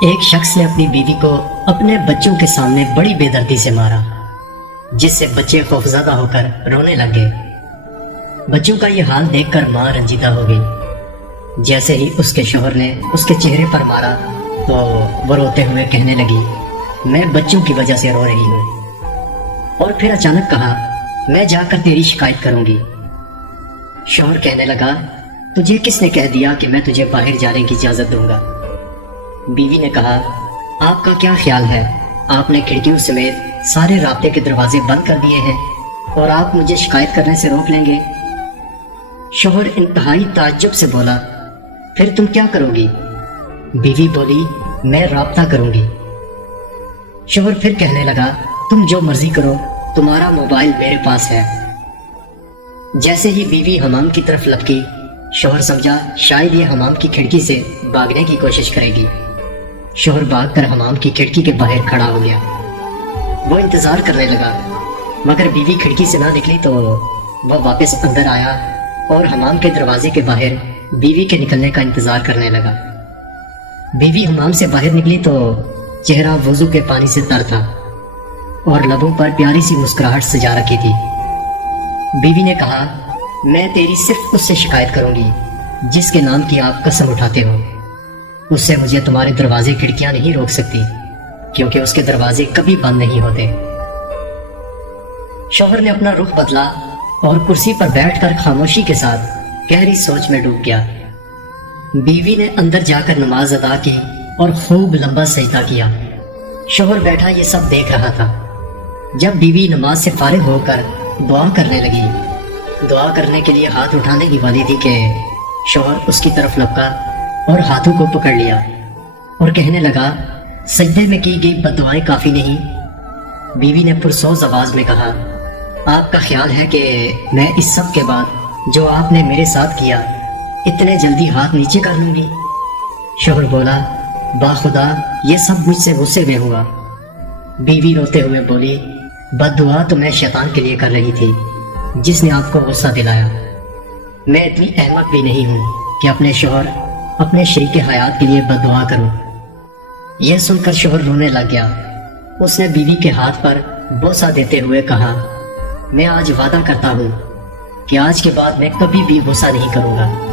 ایک شخص نے اپنی بیوی کو اپنے بچوں کے سامنے بڑی بے دردی سے مارا، جس سے بچے خوفزدہ ہو کر رونے لگ گئے۔ بچوں کا یہ حال دیکھ کر ماں رنجیدہ ہو گئی۔ جیسے ہی اس کے شوہر نے اس کے چہرے پر مارا تو وہ روتے ہوئے کہنے لگی، میں بچوں کی وجہ سے رو رہی ہوں۔ اور پھر اچانک کہا، میں جا کر تیری شکایت کروں گی۔ شوہر کہنے لگا، تجھے کس نے کہہ دیا کہ میں تجھے باہر جانے کی اجازت دوں گا؟ بیوی نے کہا، آپ کا کیا خیال ہے، آپ نے کھڑکیوں سمیت سارے رابطے کے دروازے بند کر دیے ہیں اور آپ مجھے شکایت کرنے سے روک لیں گے؟ شوہر انتہائی تعجب سے بولا، پھر تم کیا کرو گی؟ بیوی بولی، میں رابطہ کروں گی۔ شوہر پھر کہنے لگا، تم جو مرضی کرو، تمہارا موبائل میرے پاس ہے۔ جیسے ہی بیوی حمام کی طرف لپکی، شوہر سمجھا شاید یہ حمام کی کھڑکی سے بھاگنے کی کوشش کرے گی۔ شوہر بھاگ کر حمام کی کھڑکی کے باہر کھڑا ہو گیا۔ وہ انتظار کرنے لگا، مگر بیوی کھڑکی سے نہ نکلی تو وہ واپس اندر آیا اور حمام کے دروازے کے باہر بیوی کے نکلنے کا انتظار کرنے لگا۔ بیوی حمام سے باہر نکلی تو چہرہ وضو کے پانی سے تر تھا اور لبوں پر پیاری سی مسکراہٹ سجا رکھی تھی۔ بیوی نے کہا، میں تیری صرف اس سے شکایت کروں گی جس کے نام کی آپ قسم اٹھاتے ہو۔ اس سے مجھے تمہارے دروازے کھڑکیاں نہیں روک سکتی، کیونکہ اس کے دروازے کبھی بند نہیں ہوتے۔ شوہر نے اپنا رخ بدلا اور کرسی پر بیٹھ کر خاموشی کے ساتھ گہری سوچ میں ڈوب گیا۔ بیوی نے اندر جا کر نماز ادا کی اور خوب لمبا سجدہ کیا۔ شوہر بیٹھا یہ سب دیکھ رہا تھا۔ جب بیوی نماز سے فارغ ہو کر دعا کرنے لگی، دعا کرنے کے لیے ہاتھ اٹھانے کی والی تھی کہ شوہر اس کی طرف لپکا اور ہاتھوں کو پکڑ لیا اور کہنے لگا، سجدے میں کی گئی بد دعائیں کافی نہیں؟ بیوی نے پرسوز آواز میں کہا، آپ کا خیال ہے کہ میں اس سب کے بعد جو آپ نے میرے ساتھ کیا اتنے جلدی ہاتھ نیچے کر لوں گی؟ شوہر بولا، باخدا یہ سب مجھ سے غصے میں ہوا۔ بیوی روتے ہوئے بولی، بد دعا تو میں شیطان کے لیے کر رہی تھی جس نے آپ کو غصہ دلایا۔ میں اتنی احمق بھی نہیں ہوں کہ اپنے شوہر اپنے شریک حیات کے لیے بد دعا کروں۔ یہ سن کر شوہر رونے لگ گیا۔ اس نے بیوی کے ہاتھ پر بوسہ دیتے ہوئے کہا، میں آج وعدہ کرتا ہوں کہ آج کے بعد میں کبھی بھی غصہ نہیں کروں گا۔